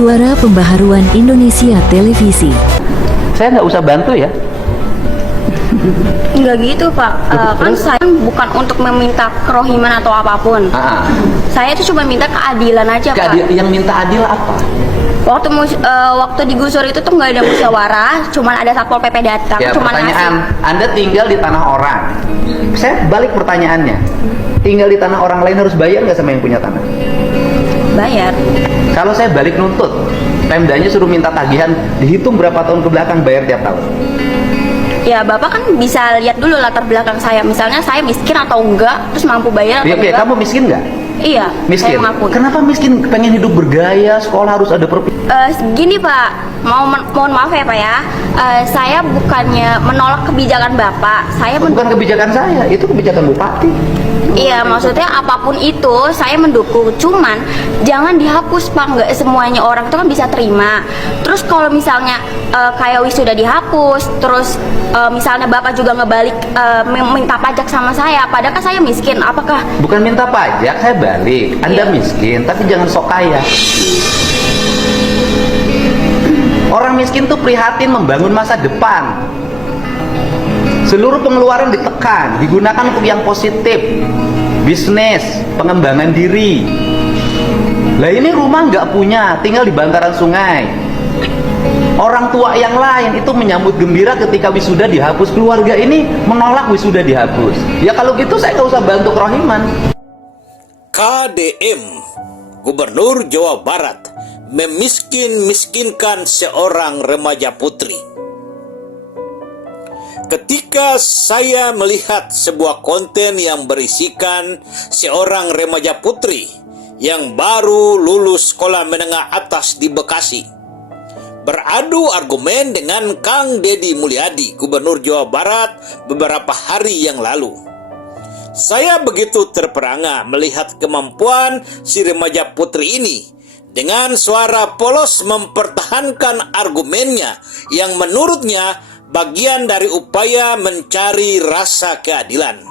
Suara Pembaharuan Indonesia Televisi. Saya nggak usah bantu ya. Enggak gitu Pak, kan saya bukan untuk meminta kerohiman atau apapun. Saya itu cuma minta keadilan aja Pak. Yang minta adil apa? Waktu digusur itu tuh nggak ada musyawarah, cuman ada satpol pp datang, Ya, cuman pertanyaan, ngasih. Anda tinggal di tanah orang. Saya balik pertanyaannya. Tinggal di tanah orang lain harus bayar nggak sama yang punya tanah? Bayar. Kalau saya balik nuntut, Pemdanya suruh minta tagihan, dihitung berapa tahun ke belakang, bayar tiap tahun. Ya Bapak kan bisa lihat dulu latar belakang saya, misalnya saya miskin atau enggak, terus mampu bayar atau Oke, enggak. kamu miskin nggak? Iya, Miskin. saya mengakui. Kenapa miskin? Pengen hidup bergaya, sekolah harus ada Gini Pak, mohon maaf ya Pak ya, saya bukannya menolak kebijakan Bapak, saya Bukan kebijakan saya, itu kebijakan bupati. Iya, maksudnya apapun itu saya mendukung, cuman jangan dihapus Pak, nggak semuanya orang itu kan bisa terima. Terus kalau misalnya kayak wisuda dihapus, terus misalnya Bapak juga ngebalik minta pajak sama saya, padahal kan saya miskin, apakah Bukan minta pajak, saya balik. Anda Iya. miskin, tapi jangan sok kaya. Orang miskin tuh prihatin membangun masa depan. Seluruh pengeluaran ditekan, digunakan untuk yang positif. Bisnis, pengembangan diri. Lah ini rumah nggak punya, tinggal di bantaran sungai. Orang tua yang lain itu menyambut gembira ketika wisuda dihapus. Keluarga ini menolak wisuda dihapus. Ya kalau gitu saya nggak usah bantu kerohiman. KDM, Gubernur Jawa Barat, memiskin-miskinkan seorang remaja putri. Ketika saya melihat sebuah konten yang berisikan seorang remaja putri yang baru lulus sekolah menengah atas di Bekasi, beradu argumen dengan Kang Deddy Mulyadi, Gubernur Jawa Barat beberapa hari yang lalu. Saya begitu terperangah melihat kemampuan si remaja putri ini dengan suara polos mempertahankan argumennya yang menurutnya bagian dari upaya mencari rasa keadilan.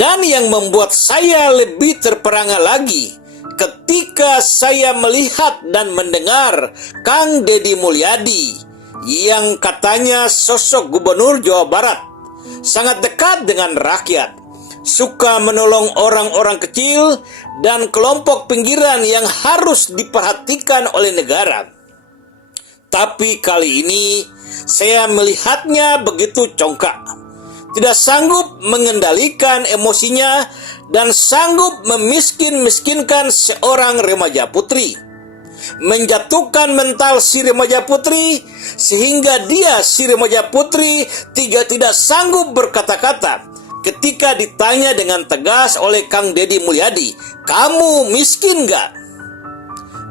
Dan yang membuat saya lebih terperangah lagi ketika saya melihat dan mendengar Kang Deddy Mulyadi yang katanya sosok Gubernur Jawa Barat sangat dekat dengan rakyat, suka menolong orang-orang kecil dan kelompok pinggiran yang harus diperhatikan oleh negara. Tapi kali ini saya melihatnya begitu congkak, tidak sanggup mengendalikan emosinya dan sanggup memiskin-miskinkan seorang remaja putri, menjatuhkan mental si remaja putri sehingga si remaja putri tidak sanggup berkata-kata ketika ditanya dengan tegas oleh Kang Deddy Mulyadi, "Kamu miskin gak?"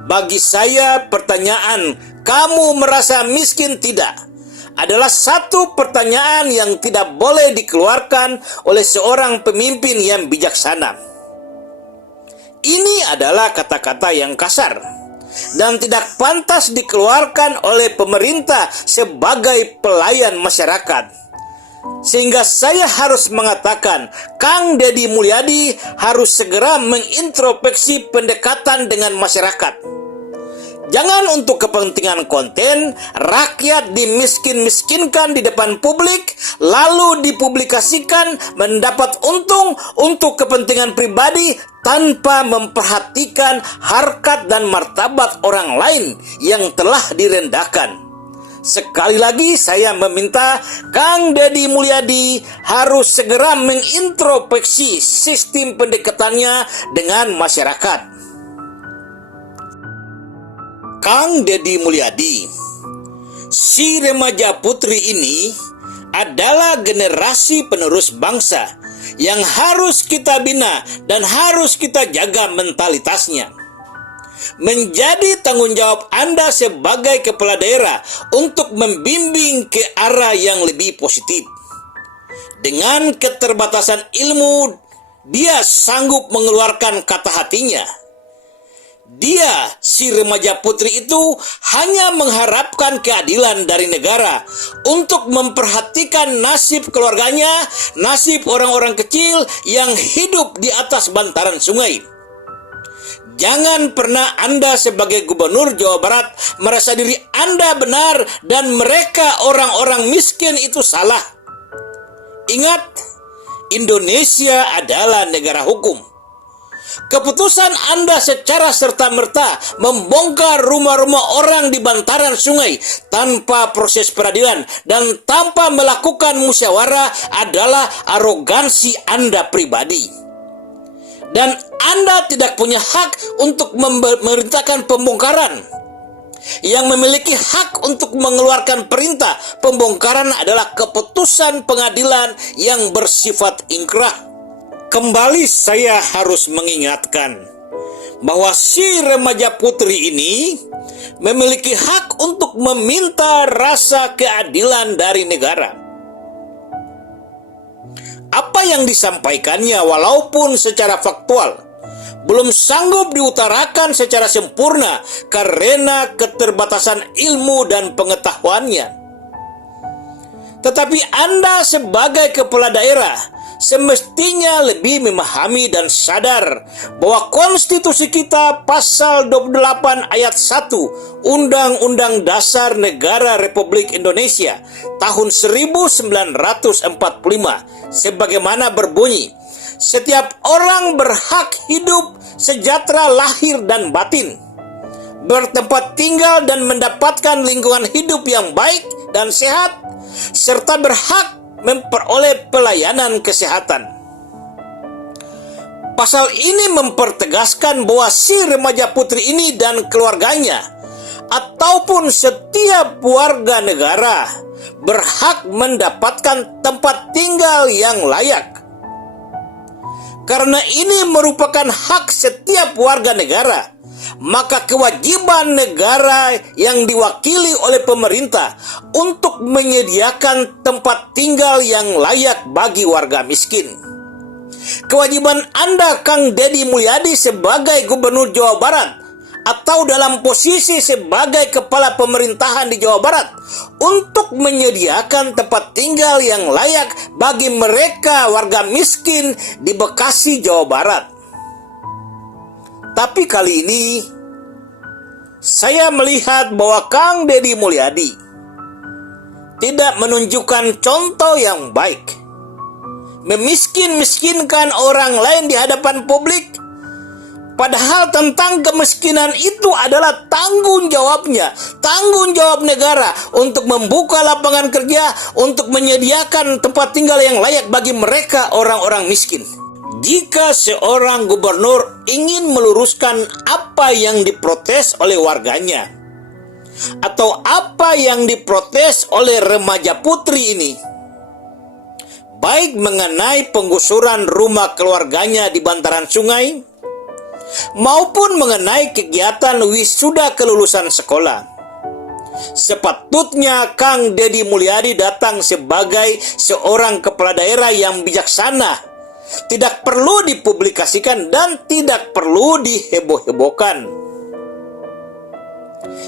Bagi saya pertanyaan "kamu merasa miskin tidak?" adalah satu pertanyaan yang tidak boleh dikeluarkan oleh seorang pemimpin yang bijaksana. Ini adalah kata-kata yang kasar dan tidak pantas dikeluarkan oleh pemerintah sebagai pelayan masyarakat. Sehingga saya harus mengatakan Kang Deddy Mulyadi harus segera mengintrospeksi pendekatan dengan masyarakat. Jangan untuk kepentingan konten, rakyat dimiskin-miskinkan di depan publik, lalu dipublikasikan mendapat untung untuk kepentingan pribadi tanpa memperhatikan harkat dan martabat orang lain yang telah direndahkan. Sekali lagi saya meminta Kang Deddy Mulyadi harus segera mengintrospeksi sistem pendekatannya dengan masyarakat. Kang Deddy Mulyadi, si remaja putri ini adalah generasi penerus bangsa yang harus kita bina dan harus kita jaga mentalitasnya. Menjadi tanggung jawab Anda sebagai kepala daerah untuk membimbing ke arah yang lebih positif. Dengan keterbatasan ilmu, dia sanggup mengeluarkan kata hatinya. Dia, si remaja putri itu, hanya mengharapkan keadilan dari negara untuk memperhatikan nasib keluarganya, nasib orang-orang kecil yang hidup di atas bantaran sungai. Jangan pernah Anda sebagai gubernur Jawa Barat merasa diri Anda benar dan mereka orang-orang miskin itu salah. Ingat, Indonesia adalah negara hukum. Keputusan Anda secara serta-merta membongkar rumah-rumah orang di bantaran sungai tanpa proses peradilan dan tanpa melakukan musyawarah adalah arogansi Anda pribadi. Dan Anda tidak punya hak untuk memerintahkan pembongkaran. Yang memiliki hak untuk mengeluarkan perintah pembongkaran adalah keputusan pengadilan yang bersifat ingkrah. Kembali saya harus mengingatkan bahwa si remaja putri ini memiliki hak untuk meminta rasa keadilan dari negara. Apa yang disampaikannya walaupun secara faktual belum sanggup diutarakan secara sempurna karena keterbatasan ilmu dan pengetahuannya. Tetapi Anda sebagai kepala daerah semestinya lebih memahami dan sadar bahwa konstitusi kita pasal 28 ayat 1 Undang-Undang Dasar Negara Republik Indonesia tahun 1945 sebagaimana berbunyi, setiap orang berhak hidup sejahtera lahir dan batin, bertempat tinggal dan mendapatkan lingkungan hidup yang baik dan sehat, serta berhak memperoleh pelayanan kesehatan. Pasal ini mempertegaskan bahwa si remaja putri ini dan keluarganya ataupun setiap warga negara berhak mendapatkan tempat tinggal yang layak. Karena ini merupakan hak setiap warga negara, maka kewajiban negara yang diwakili oleh pemerintah untuk menyediakan tempat tinggal yang layak bagi warga miskin. Kewajiban Anda, Kang Deddy Mulyadi, sebagai Gubernur Jawa Barat atau dalam posisi sebagai kepala pemerintahan di Jawa Barat untuk menyediakan tempat tinggal yang layak bagi mereka warga miskin di Bekasi, Jawa Barat. Tapi kali ini saya melihat bahwa Kang Deddy Mulyadi tidak menunjukkan contoh yang baik, memiskin-miskinkan orang lain di hadapan publik. Padahal tentang kemiskinan itu adalah tanggung jawabnya, tanggung jawab negara untuk membuka lapangan kerja, untuk menyediakan tempat tinggal yang layak bagi mereka orang-orang miskin. Jika seorang gubernur ingin meluruskan apa yang diprotes oleh warganya, atau apa yang diprotes oleh remaja putri ini, baik mengenai penggusuran rumah keluarganya di bantaran sungai, maupun mengenai kegiatan wisuda kelulusan sekolah, sepatutnya Kang Deddy Mulyadi datang sebagai seorang kepala daerah yang bijaksana, tidak perlu dipublikasikan dan tidak perlu diheboh-hebohkan.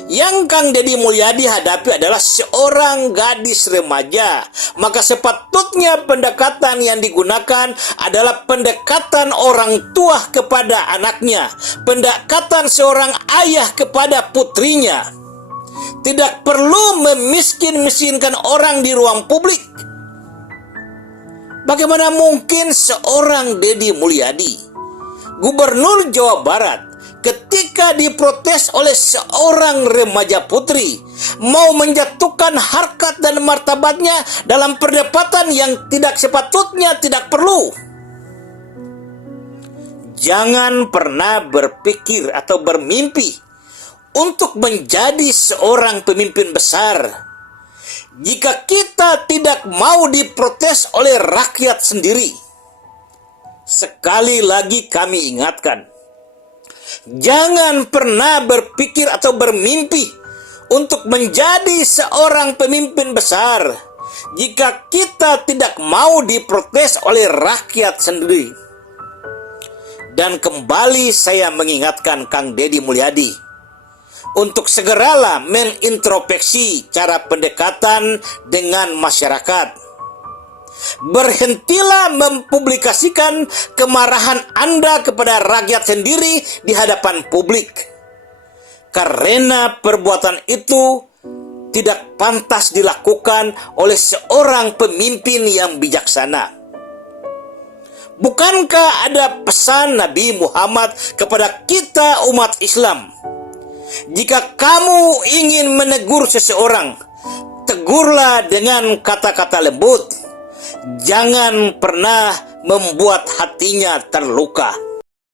Yang Kang Deddy Mulyadi hadapi adalah seorang gadis remaja, maka sepatutnya pendekatan yang digunakan adalah pendekatan orang tua kepada anaknya, pendekatan seorang ayah kepada putrinya. Tidak perlu memiskin-miskinkan orang di ruang publik. Bagaimana mungkin seorang Deddy Mulyadi, Gubernur Jawa Barat, ketika diprotes oleh seorang remaja putri, mau menjatuhkan harkat dan martabatnya dalam perdebatan yang tidak sepatutnya, tidak perlu. Jangan pernah berpikir atau bermimpi untuk menjadi seorang pemimpin besar jika kita tidak mau diprotes oleh rakyat sendiri. Sekali lagi kami ingatkan, jangan pernah berpikir atau bermimpi untuk menjadi seorang pemimpin besar jika kita tidak mau diprotes oleh rakyat sendiri. Dan kembali saya mengingatkan Kang Deddy Mulyadi untuk segeralah menintrospeksi cara pendekatan dengan masyarakat. Berhentilah mempublikasikan kemarahan Anda kepada rakyat sendiri di hadapan publik. Karena perbuatan itu tidak pantas dilakukan oleh seorang pemimpin yang bijaksana. Bukankah ada pesan Nabi Muhammad kepada kita umat Islam? Jika kamu ingin menegur seseorang, tegurlah dengan kata-kata lembut. Jangan pernah membuat hatinya terluka.